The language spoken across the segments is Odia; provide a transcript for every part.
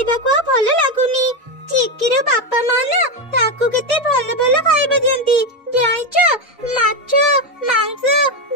ଖାଇବାକୁ ଭଲ ଲାଗୁନି। ଚିକିର ବାପା ମା ନା ତାକୁ କେତେ ଭଲ ଭଲ ଖାଇବା ଦିଅନ୍ତି ଜାଣିଛ? ମାଛ, ମାଂସ,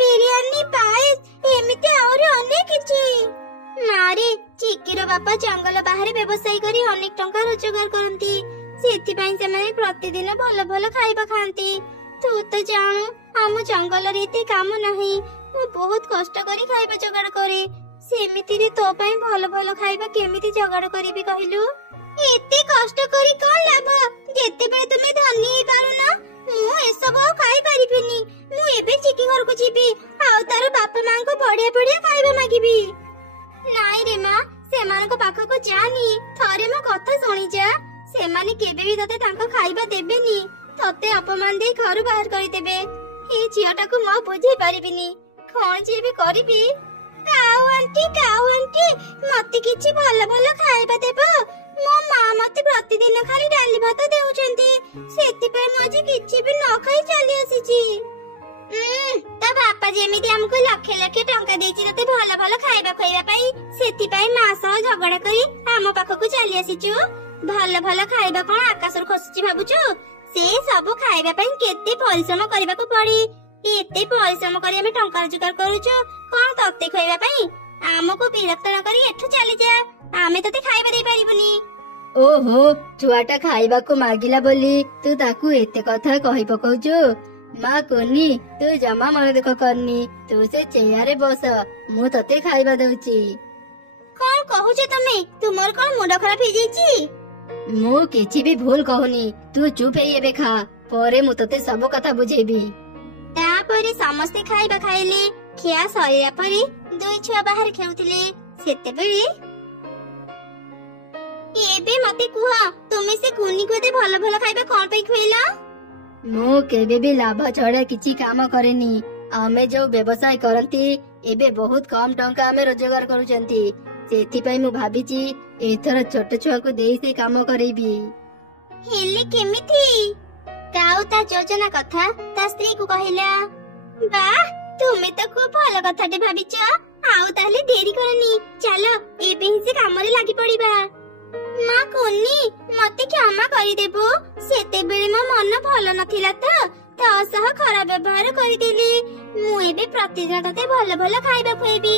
ବିରିୟାନୀ, ପାଏସ ଏମିତି ଆହୁରି ଅନେକ କିଛି। ମାରେ ଚିକିର ବାପା ଜଙ୍ଗଲ ବାହାରେ ବ୍ୟବସାୟ କରି ଅନେକ ଟଙ୍କା ରୋଜଗାର କରନ୍ତି। ସେଥିପାଇଁ ସେମାନେ ପ୍ରତିଦିନ ଭଲ ଭଲ ଖାଇବା ଖାଆନ୍ତି। ତୁ ତ ଜାଣୁ ଆମ ଜଙ୍ଗଲରେ ଏତେ କାମ ନାହିଁ। ମୁଁ ବହୁତ କଷ୍ଟ କରି ଖାଇବା ଯୋଗାଡ଼ କରେ। ସେମିତିରେ ତୋ ପାଇଁ ଭଲ ଭଲ ଖାଇବା କେମିତି ଯୋଗାଡ଼ କରିବି କହିଲୁ? ଏତେ କଷ୍ଟ କରି କଣ ଲାଭ ଯେତେବେଳେ ତୁମେ ଧନୀ ହେଇପାରୁନ? ମୁଁ ଏସବୁ ଆଉ ଖାଇପାରିବିନି। ମୁଁ ଏବେ ଚିକି ଘରକୁ ଯିବି ଆଉ ତାର ବାପା ମାଙ୍କୁ ବଢିଆ ବଢିଆ ଖାଇବା ମାଗିବି। ନାଇଁ ରେ ମା, ସେମାନଙ୍କ ପାଖକୁ ଯାନି। ଥରେ ମୋ କଥା ଶୁଣିଯା। ସେମାନେ କେବେ ବି ତତେ ତାଙ୍କ ଖାଇବା ଦେବେନି। ତତେ ଅପମାନ ଦେଇ ଘରୁ ବାହାର କରିଦେବେ। ଏ ଝିଅଟାକୁ ମୁଁ ବୁଝେଇ ପାରିବିନି। କଣ ଯେ ବି କରିବି? କାଉ ଆଣ୍ଟି, ମତେ କିଛି ଭଲ ଭଲ ଖାଇବା ଦେବ? ମୋ ମା ମତେ ପ୍ରତିଦିନ ଖାଲି ଡାଲି ଭାତ ଦେଉଛନ୍ତି। ସେଥିପାଇଁ ମୁଁ ଆଜି କିଛି ବି ନ ଖାଇ ଚାଲି ଆସିଛି। ତା ବାପା ଯେମିତି ଆମକୁ ଲକ୍ଷ ଲକ୍ଷ ଟଙ୍କା ଦେଇଛି ତତେ ଭଲ ଭଲ ଖାଇବା ଖୁଆଇବା ପାଇଁ, ସେଥିପାଇଁ ମା ସହ ଝଗଡା କରି ଆମ ପାଖକୁ ଚାଲି ଆସିଛୁ। ଭଲ ଭଲ ଖାଇବା କଣ ଆକାଶରୁ ଖସୁଛି ଭାବୁଛୁ? ସେ ସବୁ ଖାଇବା ପାଇଁ କେତେ ପରିଶ୍ରମ କରିବାକୁ ପଡେ। ଏତେ ପରିଶ୍ରମ କରି ଆମେ ଟଙ୍କା ରୋଜଗାର କରୁଛୁ କଣ ତତେ ଖାଇବା ପାଇଁ? ଆମକୁ ବିରକ୍ତ ନ କରି ଏଠୁ ଚାଲିଯା। ଆମେ ତତେ ଖାଇବା ଦେଇପାରିବୁନି। ଓହୋ, ଛୁଆଟା ଖାଇବାକୁ ମାଗିଲା ବୋଲି ତୁ ତାକୁ ଏତେ କଥା କହି ପକଉଛୁ? ମା କୁନି, ତୁ ଜମା ମନ ଦୁଃଖ କରନି। ତୁ ସେ ଚେୟାରରେ ବସ, ମୁଁ ତତେ ଖାଇବା ଦଉଛି। କଣ କହୁଛ ତମେ? ତୁମର କଣ ମୁଣ୍ଡ ଖରାପ ହେଇଯାଇଛି? ମୁଁ କିଛି ବି ଭୁଲ କହୁନି। ତୁ ଚୁପ ହେଇ ଏବେ ଖା, ପରେ ମୁଁ ତତେ ସବୁ କଥା ବୁଝେଇବି। ତାପରେ ସମସ୍ତେ ଖାଇବା ଖାଇଲେ। ଖିଆ ସରିଲା ପରେ ଦୁଇ ଛୁଆ ବାହାରେ ଖେଳୁଥିଲେ। ସେତେବେଳେ ଏବେ ମତେ କୁହ, ତୁମେ ସେ କୁନିକୁ ଏତେ ଭଲ ଭଲ ଖାଇବା କଣ ପାଇଁ ଖୁଆଇଲ? ମୁଁ କେବେ ବି ଲାଭ ଛଡା କିଛି କାମ କରେନି। ଆମେ ଯୋଉ ବ୍ୟବସାୟ କରନ୍ତି ଏବେ ବହୁତ କମ ଟଙ୍କା ଆମେ ରୋଜଗାର କରୁଛନ୍ତି। ସେଥିପାଇଁ ମୁଁ ଭାବିଛି ଏଥର ଛୋଟ ଛୁଆକୁ ଦେଇ ସେ କାମ କରେଇବି। ହେଲେ କେମିତି? କାଉ ତା ଯୋଜନା କଥା ତା ସ୍ତ୍ରୀକୁ କହିଲା। ବାଃ, ତୁମେ ତ ଖୁବ ଭଲ କଥାଟେ ଭାବିଛ। ଆଉ ତାହେଲେ ଡେରି କରନି, ଚାଲ ଏବେ ହିଁ ସେ କାମରେ ଲାଗି ପଡିବା। ମା କୁନି, ମତେ କ୍ଷମା କରିଦେବୁ। ସେତେବେଳେ ମୋ ମନ ଭଲ ନଥିଲା ତ ତୋ ସହ ଖରାପ ବ୍ୟବହାର କରିଦେଲି। ମୁଁ ଏବେ ପ୍ରତିଦିନ ତତେ ଭଲ ଭଲ ଖାଇବା ଖୁଆଇବି।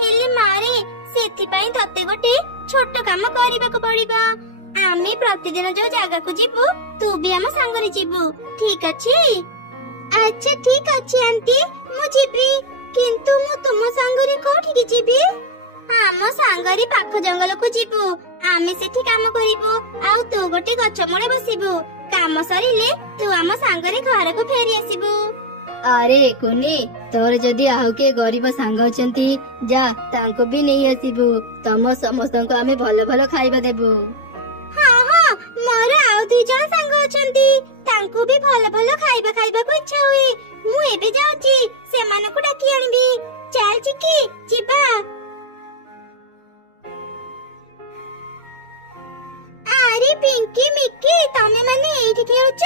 ହେଲେ ମାରେ, ସେଥିପାଇଁ ତତେ ଗୋଟେ ଛୋଟ କାମ କରିବାକୁ ପଡିବ। ଆମେ ପ୍ରତିଦିନ ଯୋଉ ଜାଗାକୁ ଯିବୁ ତୁ ବି ଆମ ସାଙ୍ଗରେ ଯିବୁ, ଠିକ ଅଛି? ଆଚ୍ଛା ଠିକ ଅଛି ଆଣ୍ଟି, ମୁଁ ଯିବି। କିନ୍ତୁ ମୁଁ ତୁମ ସାଙ୍ଗରେ କୋଉଠିକି ଯିବି? ଆମ ସାଙ୍ଗରେ ପାଖ ଜଙ୍ଗଲକୁ ଯିବୁ। ଆମେ ସେଠି କାମ କରିବୁ ଆଉ ତୁ ଗୋଟେ ଗଛ ମୂଳେ ବସିବୁ। କାମ ସରିଲେ ତୁ ଆମ ସାଙ୍ଗରେ ଘରକୁ ଫେରି ଆସିବୁ। ଆରେ କୁନି, ତୋର ଯଦି ଆଉ କିଏ ଗରିବ ସାଙ୍ଗ ଅଛନ୍ତି ଯା, ତାଙ୍କୁ ବି ନେଇ ଆସିବୁ। ତମ ସମସ୍ତଙ୍କୁ ଆମେ ଭଲ ଭଲ ଖାଇବା ଦେବୁ। ହଁ ହଁ, ମୋର ଆଉ 2 ଜଣ ସାଙ୍ଗ ଅଛନ୍ତି। ତାଙ୍କୁ ବି ଭଲ ଭଲ ଖାଇବା ଖାଇବାକୁ ଇଚ୍ଛା ହୁଏ। ମୁଁ ଏବେ ଯାଉଛି, ସେମାନଙ୍କୁ ଡାକି ଆଣିବି। ଚାଲ ଚିକି, ଯିବା। ଆରେ ପିଙ୍କି, ମିକି, ତମେ ମାନେ ଏଇଠି ଖେଳୁଛ?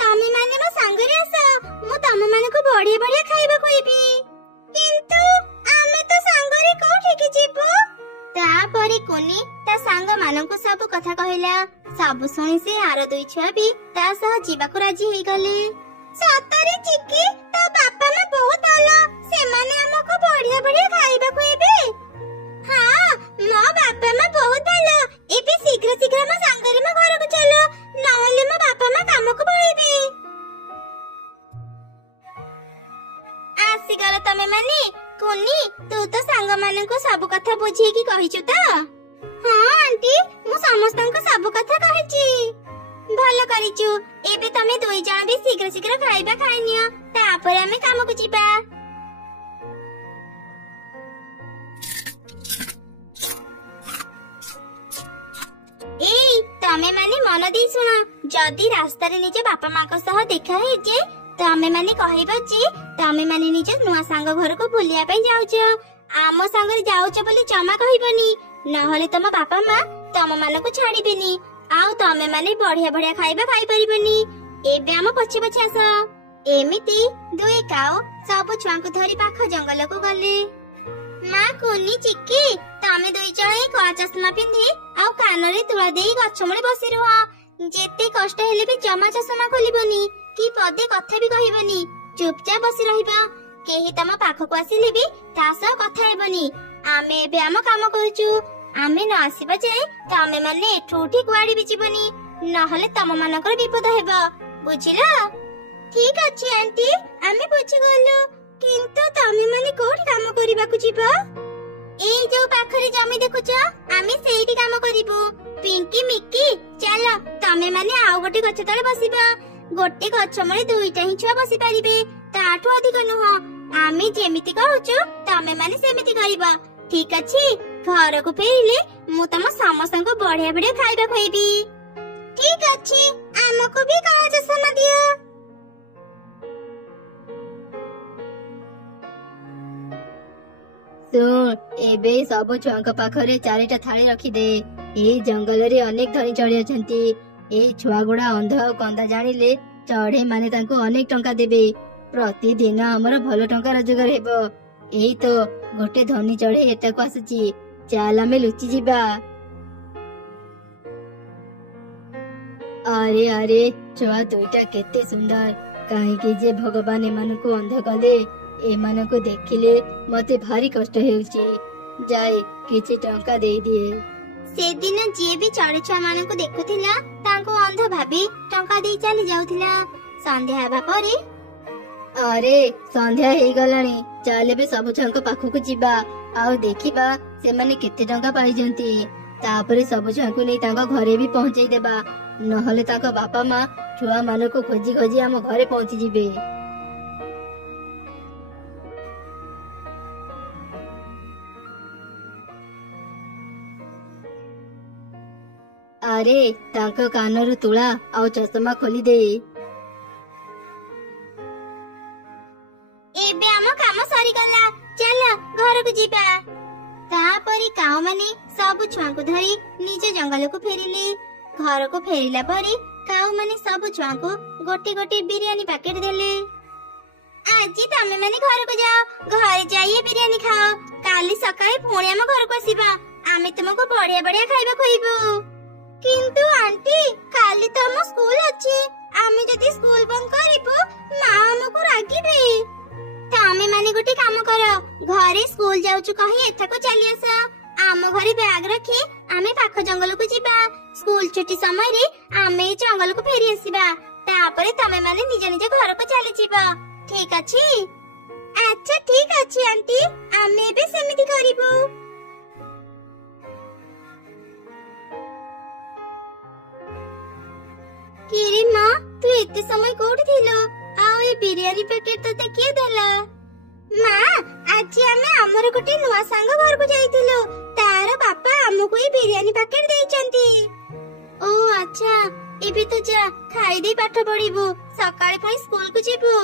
ତମେ ମାନେ ମୋ ସାଙ୍ଗରେ ଆସ, ମୁଁ ତମ ମାନଙ୍କୁ ବଢିଆ ବଢିଆ ଖାଇବା ଖୁଆଇବି। କିନ୍ତୁ ଆମେ ତ ସାଙ୍ଗରେ କୋଉଠିକି ଯିବୁ? ତାପରେ କୁନି ତା ସାଙ୍ଗ ମାନଙ୍କୁ ସବୁ କଥା କହିଲା। ସବୁ ଶୁଣି ସେ ଆର 2 ଛୁଆ ବି ତା ସହ ଯିବାକୁ ରାଜି ହେଇଗଲେ। ସତରେ ଚିକି, ତା ବାପା ମା ବହୁତ ଭଲ। ସେମାନେ ଆମକୁ ବଢିଆ ବଢିଆ ଖାଇବା ଖୁଆଇବେ। ହଁ, ମୋ ବାପା ମା ବହୁତ ଭଲ। ଏବେ ଶୀଘ୍ର ଶୀଘ୍ର ମୋ ସାଙ୍ଗରେ ମୋ ଘରକୁ ଚାଲ, ନହେଲେ ମୋ ବାପା ମା କାମକୁ ପଳେଇବେ। ଆସିଗଲ ତମେ ମାନେ। କୁନି, ତୁ ତ ସାଙ୍ଗ ମାନଙ୍କୁ ସବୁ କଥା ବୁଝେଇକି କହିଛୁ ତ? ହଁ ଆଣ୍ଟି, ମୁଁ ସମସ୍ତଙ୍କୁ ସବୁ କଥା କହିଛି। ଭଲ କରିଛୁ। ଏବେ ତମେ 2 ଜଣ ବି ଶୀଘ୍ର ଶୀଘ୍ର ଖାଇବା ଖାଇନିଅ, ତାପରେ ଆମେ କାମକୁ ଯିବା। ଏଇ ତମେ ମାନେ ମନ ଦେଇ ଶୁଣ। ଯଦି ରାସ୍ତାରେ ନିଜ ବାପା ମାଙ୍କ ସହ ଦେଖା ହେଇଯାଏ ତମେ ମାନେ କହିବ ଯେ ତମେ ମାନେ ନିଜ ନୂଆ ସାଙ୍ଗ ଘରକୁ ବୁଲିବା ପାଇଁ ଯାଉଛ। ଆମ ସାଙ୍ଗରେ ଯାଉଛ ବୋଲି ଜମା କହିବନି, ନହେଲେ ତମ ବାପା ମା ତମ ମାନଙ୍କୁ ଛାଡିବେନି ଆଉ ତମେ ମାନେ ବଢିଆ ବଢିଆ ଖାଇବା ଖାଇପାରିବନି। ଏବେ ଆମ ପଛେ ପଛେ ଆସ। ଏମିତି 2 କାଉ ସବୁ ଛୁଆଙ୍କୁ ଧରି ପାଖ ଜଙ୍ଗଲକୁ ଗଲେ। ମା କୁନି ଚିକି ତମେ ଦୁଇ ଜଣ ଏଇ କଳା ଚଷମା ପିନ୍ଧି ଆଉ କାନରେ ତୁଳା ଦେଇ ଗଛ ମୂଳେ ବସି ରୁହ। ଯେତେ କଷ୍ଟ ହେଲେ ବି ଜମା ଚଷମା ଖୋଲିବନି କି ପଦେ କଥା ବି କହିବନି। ଚୁପଚାପ ବସି ରହିବ। କେହି ତମ ପାଖକୁ ଆସିଲେ ବି ତା ସହ କଥା ହେବନି। ଆମେ ଏବେ ଆମ କାମ କରୁଛୁ। ଆମେ ନ ଆସିବା ଯାଏ ତମେ ମାନେ ଏଠୁ ଉଠି କୁଆଡେ ବି ଯିବନି, ନହେଲେ ତମ ମାନଙ୍କର ବିପଦ ହେବ। ବୁଝିଲ? ଠିକ ଅଛି ଆଣ୍ଟି, ଆମେ ବୁଝିଗଲୁ। କିନ୍ତୁ ତମେ ମାନେ କୋଉଠି କାମ କରିବାକୁ ଯିବ? ଏଇ ଯୋଉ ପାଖରେ ଜମି ଦେଖୁଛ, ଆମେ ସେଇଠି କାମ କରିବୁ। ପିଙ୍କି ମିକି ଚାଲ, ତମେ ମାନେ ଆଉ ଗୋଟେ ଗଛ ତଳେ ବସିବ। ଗୋଟେ ଗଛ ମୂଳେ ଦୁଇଟା ହିଁ ଛୁଆ ବସି ପାରିବେ, ତାଠୁ ଅଧିକ ନୁହଁ। ଆମେ ଯେମିତି କହୁଛୁ ତମେ ମାନେ ସେମିତି କରିବ। ଠିକ ଅଛି? ଘରକୁ ଫେରିଲେ ମୁଁ ତମ ସମସ୍ତଙ୍କୁ ବଢିଆ ବଢିଆ ଖାଇବା ଖୁଆଇବି। ଠିକ ଅଛି, ଆମକୁ ବି କଳା ଚଷମା ଦିଅ। ଶୁଣ, ଏବେ ସବୁ ଛୁଆଙ୍କ ପାଖରେ 4ଟା ଥାଳି ରଖିଦେ। ଏଇ ଜଙ୍ଗଲରେ ଅନେକ ଧନୀ ଚଢେଇ ଅଛନ୍ତି। ଏଇ ଛୁଆ ଗୁଡା ଅନ୍ଧ ଆଉ କନ୍ଦା ଜାଣିଲେ ଚଢେଇ ମାନେ ତାଙ୍କୁ ଅନେକ ଟଙ୍କା ଦେବେ। ପ୍ରତିଦିନ ଆମର ଭଲ ଟଙ୍କା ରୋଜଗାର ହେବ। ଏଇ ତ ଗୋଟେ ଧନୀ ଚଢେଇ ଏଟାକୁ ଆସୁଛି। ଚାଲ ଆମେ ଲୁଚି ଯିବା। ଆରେ ଆରେ, ଛୁଆ ଦୁଇଟା କେତେ ସୁନ୍ଦର। କାହିଁକି ଯେ ଭଗବାନ ଏମାନଙ୍କୁ ଅନ୍ଧ କଲେ? ଏମାନଙ୍କୁ ଦେଖିଲେ ମତେ ଭାରି କଷ୍ଟ ହେଉଛି। ଯାଏ କିଛି ଟଙ୍କା ଦେଇଦିଏ। ସେଦିନ ଯିଏ ବି ଚଢେଇ ଛୁଆ ମାନଙ୍କୁ ଦେଖୁଥିଲା ତାଙ୍କୁ ଅନ୍ଧ ଭାବି ଟଙ୍କା ଦେଇ ଚାଲି ଯାଉଥିଲା। ସନ୍ଧ୍ୟା ହେବା ପରେ ଆରେ ସନ୍ଧ୍ୟା ହେଇଗଲାଣି, ଚାଲ ଏବେ ସବୁ ଛୁଆଙ୍କ ପାଖକୁ ଯିବା ଆଉ ଦେଖିବା ସେମାନେ କେତେ ଟଙ୍କା ପାଇଛନ୍ତି। ତାପରେ ସବୁ ଛୁଆଙ୍କୁ ନେଇ ତାଙ୍କ ଘରେ ବି ପହଞ୍ଚେଇ ଦେବା, ନହେଲେ ତାଙ୍କ ବାପା ମା ଛୁଆ ମାନଙ୍କୁ ଖୋଜି ଖୋଜି ଆମ ଘରେ ପହଞ୍ଚି ଯିବେ। ଆରେ ତାଙ୍କ କାନରୁ ତୁଳା ଆଉ ଚଷମା ଖୋଲିଦେ। ଏବେ ଆମ କାମ ସରିଗଲା, ଚାଲ ଘରକୁ ଯିବା। ତାପରେ କାଉ ମାନେ ସବୁ ଛୁଆଙ୍କୁ ଧରି ନିଜ ଜଙ୍ଗଲକୁ ଫେରିଲେ। ଘରକୁ ଫେରିଲା ପରେ କାଉ ମାନେ ସବୁ ଛୁଆଙ୍କୁ ଗୋଟେ ଗୋଟେ ବିରିୟାନୀ ପ୍ୟାକେଟ ଦେଲେ। ଆଜି ତମେ ମାନେ ଘରକୁ ଯାଅ, ଘରେ ଯାଇ ବିରିୟାନୀ ଖାଅ। କାଲି ସକାଳେ ପୁଣି ଆମ ଘରକୁ ଆସିବା, ଆମେ ତୁମକୁ ବଢିଆ ବଢିଆ ଖାଇବା ଖୁଆଇବୁ। କିନ୍ତୁ ଆଣ୍ଟି, କାଲି ତ ଆମ ସ୍କୁଲ ଅଛି। ଆମେ ଯଦି ସ୍କୁଲ ବନ୍ଦ କରିବୁ ମା ଆମକୁ ରାଗିବେ। ତମେ ମାନେ ଗୋଟେ କାମ କର, ଘରେ ସ୍କୁଲ ଯାଉଛୁ କହି ଏଠାକୁ ଚାଲି ଆସ। ଆମ ଘରେ ବ୍ୟାଗ ରଖି ଆମେ ପାଖ ଜଙ୍ଗଲକୁ ଯିବା। ସ୍କୁଲ ଛୁଟି ସମୟରେ ଆମେ ଏଇ ଜଙ୍ଗଲକୁ ଫେରି ଆସିବା। ତାପରେ ତମେ ମାନେ ନିଜ ନିଜ ଘରକୁ ଚାଲିଯିବ। ଠିକ ଅଛି? ଆଚ୍ଛା ଠିକ ଅଛି ଆଣ୍ଟି, ଆମେ ଏବେ ସେମିତି କରିବୁ। କିରେ ମା, ତୁ ଏତେ ସମୟ କୋଉଠି ଥିଲୁ? ଆଉ ଏ ବିରିୟାନୀ ପ୍ୟାକେଟ ତତେ କିଏ ଦେଲା? ମା, ଆଜି ଆମେ ଆମର ଗୋଟେ ନୂଆ ସାଙ୍ଗ ଘରକୁ ଯାଇଥିଲୁ। ତାର ବାପା ଆମକୁ ଏ ବିରିୟାନୀ ପ୍ୟାକେଟ ଦେଇଛନ୍ତି। ଓ ଆଚ୍ଛା, ଏବେ ତୁ ଯା ଖାଇଦେଇ ପାଠ ପଢିବୁ, ସକାଳେ ପୁଣି ସ୍କୁଲକୁ ଯିବୁ।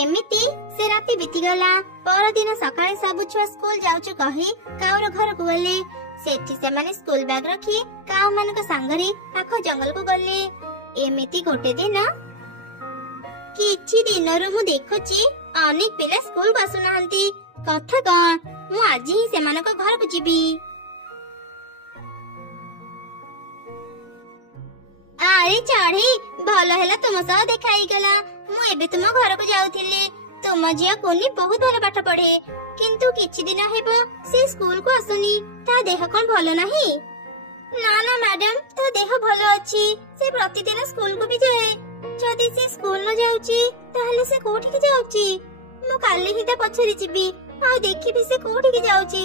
ଏମିତି ସେ ରାତି ବିତିଗଲା। ପରଦିନ ସକାଳେ ସବୁ ଛୁଆ ସ୍କୁଲ ଯାଉଛୁ କହି କାଉର ଘରକୁ ଗଲେ। ସେଠି ସେମାନେ ସ୍କୁଲ ବ୍ୟାଗ ରଖି କାଉ ମାନଙ୍କ ସାଙ୍ଗରେ ପାଖ ଜଙ୍ଗଲକୁ ଗଲେ। ଏମିତି ଗୋଟେ ଦିନ, କିଛି ଦିନରୁ ମୁଁ ଦେଖୁଛି ଅନେକ ପିଲା ସ୍କୁଲକୁ ଆସୁନାହାନ୍ତି। କଥା କଣ? ମୁଁ ଆଜି ହିଁ ସେମାନଙ୍କ ଘରକୁ ଯିବି। ଆରେ ଚଢେଇ, ଭଲ ହେଲା ତୁମ ସହ ଦେଖା ହେଇଗଲା। ମୁଁ ଏବେ ତୁମ ଘରକୁ ଯାଉଥିଲି। ତୁମ ଝିଅ କୁନି ବହୁତ ଭଲ ପାଠ ପଢେ, କିନ୍ତୁ କିଛି ଦିନ ହେବ ସେ ସ୍କୁଲକୁ ଆସୁନି। ତା ଦେହ କଣ ଭଲ ନାହିଁ? ନା ନା ମ୍ୟାଡାମ, ତା ଦେହ ଭଲ ଅଛି। ସେ ପ୍ରତିଦିନ ସ୍କୁଲକୁ ବି ଯାଏ। ଯଦି ସେ ସ୍କୁଲ ନ ଯାଉଛି ତାହେଲେ ସେ କୋଉଠିକି ଯାଉଛି? ମୁଁ କାଲି ହିଁ ତା ପଛରେ ଯିବି ଆଉ ଦେଖିବି ସେ କୋଉଠିକି ଯାଉଛି।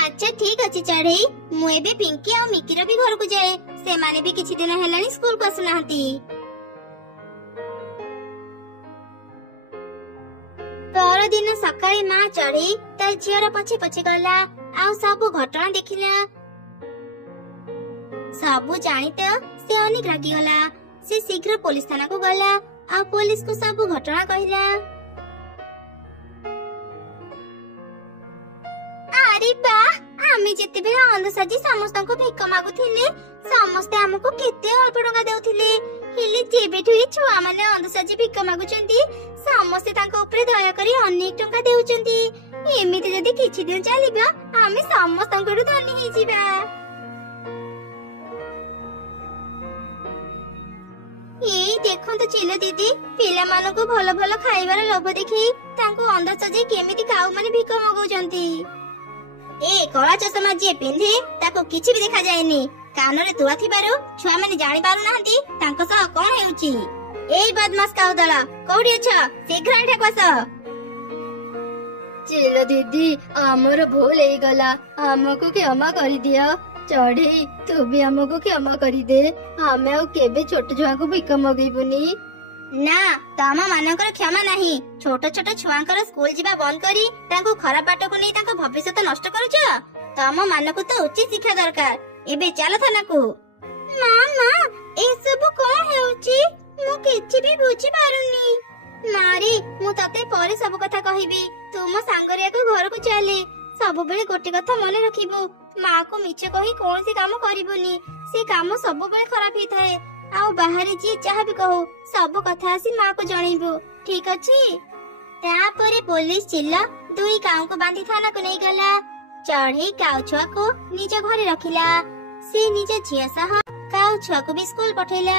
ଆଚ୍ଛା ଠିକ ଅଛି ଚଢେଇ, ମୁଁ ଏବେ ପିଙ୍କି ଆଉ ମିକିର ବି ଘରକୁ ଯାଏ। ସେମାନେ ବି କିଛି ଦିନ ହେଲାଣି ସ୍କୁଲକୁ ଆସୁନାହାନ୍ତି। ପରଦିନ ସକାଳେ ମା ଚଢେଇ ତା ଝିଅର ପଛେ ପଛେ ଗଲା ଆଉ ସବୁ ଘଟଣା ଦେଖିଲା। ସବୁ ଜାଣିତ ସେ ଅନେକ ରାଗିଗଲା। ସେ ଶୀଘ୍ର ପୋଲିସ ଥାନାକୁ ଗଲା ଆଉ ପୋଲିସକୁ ସବୁ ଘଟଣା କହିଲା। ଆରେ ବା, ଆମେ ଯେତେବେଳେ ଅନ୍ଧ ସାଜି ସମସ୍ତଙ୍କୁ ଭିକ ମାଗୁଥିଲେ ସମସ୍ତେ ଆମକୁ କେତେ ଅଳ୍ପ ଟଙ୍କା ଦେଉଥିଲେ। ହେଲେ ଯେବେଠୁ ଏ ଛୁଆମାନେ ଅନ୍ଧସାଜି ଭିକ ମାଗୁଛନ୍ତି ସମସ୍ତେ ତାଙ୍କ ଉପରେ ଦୟାକରି ଅନେକ ଟଙ୍କା ଦେଉଛନ୍ତି। ଏମିତି ଯଦି କିଛି ଦିନ ଚାଲିବ ଆମେ ସମସ୍ତଙ୍କଠୁ ଧନୀ ହେଇଯିବା। ଏଇ ଦେଖନ୍ତୁ ଚିଲ ଦିଦି, ପିଲାମାନଙ୍କୁ ଭଲ ଭଲ ଖାଇବାର ଲୋଭ ଦେଖେଇ ତାଙ୍କୁ ଅନ୍ଧ ସଜେଇ କେମିତି କାଉମାନେ ଭିକ ମଗଉଛନ୍ତି। ଏ କଳା ଚଷମା ଯିଏ ପିନ୍ଧେ ତାକୁ କିଛି ବି ଦେଖାଯାଏନି। କାନରେ ତୁଆ ଥିବାରୁ ଛୁଆମାନେ ଜାଣି ପାରୁନାହାନ୍ତି ତାଙ୍କ ସହ କଣ ହେଉଛି। ଏଇ ବଦମାସ କାଉ ଦଳ, କୋଉଠି ଅଛ? ଶୀଘ୍ର ଏଠାକୁ ଆସ। ଚିଲ ଦିଦି, ଆମର ଭୁଲ ହେଇଗଲା, ଆମକୁ କ୍ଷମା କରିଦିଅ। ଚଢେଇ, ତୁ ବି ଆମକୁ କ୍ଷମା କରିଦେ। ଆମେ ଆଉ କେବେ ଛୋଟ ଛୁଆଙ୍କୁ ଭିକ ମଗେଇବୁନି। ନା, ତମ ମାନଙ୍କର କ୍ଷମା ନାହିଁ। ଛୋଟ ଛୋଟ ଛୁଆଙ୍କର ସ୍କୁଲ ଯିବା ବନ୍ଦ କରି ତାଙ୍କୁ ଖରାପ ବାଟକୁ ନେଇ ତାଙ୍କ ଭବିଷ୍ୟତ ନଷ୍ଟ କରୁଛ। ତମ ମାନଙ୍କୁ ତ ଉଚିତ ଶିକ୍ଷା ଦରକାର। ଏବେ ଚାଲ ଥାନାକୁ। ମା, ଏସବୁ କଣ ହେଉଛି? ମୁଁ କିଛି ବି ବୁଝି ପାରୁନି। ମାରି, ମୁଁ ତତେ ପରେ ସବୁ କଥା କହିବି। ତୁ ମୋ ସାଙ୍ଗରେ ଏକ ଘରକୁ ଚାଲେ। ସବୁବେଳେ ଗୋଟେ କଥା ମନେ ରଖିବୁ, ମାକୁ ମିଛ କହି କୌଣସି କାମ କରିବୁନି। ସେ କାମ ସବୁବେଳେ ଖରାପ ହେଇଥାଏ। ଆଉ ବାହାରେ ଯିଏ ଯାହା ବି କହୁ ସବୁ କଥା ଆସି ମାକୁ ଜଣେଇବୁ, ଠିକ ଅଛି? ତାପରେ ପୋଲିସ ଚିଲ ଦୁଇ କାଉଙ୍କୁ ବାନ୍ଧି ଥାନାକୁ ନେଇଗଲା। ଚଢେଇ କାଉ ଛୁଆକୁ ନିଜ ଘରେ ରଖିଲା। ସେ ନିଜ ଝିଅ ସହ କାଉ ଛୁଆକୁ ବି ସ୍କୁଲ ପଠେଇଲା।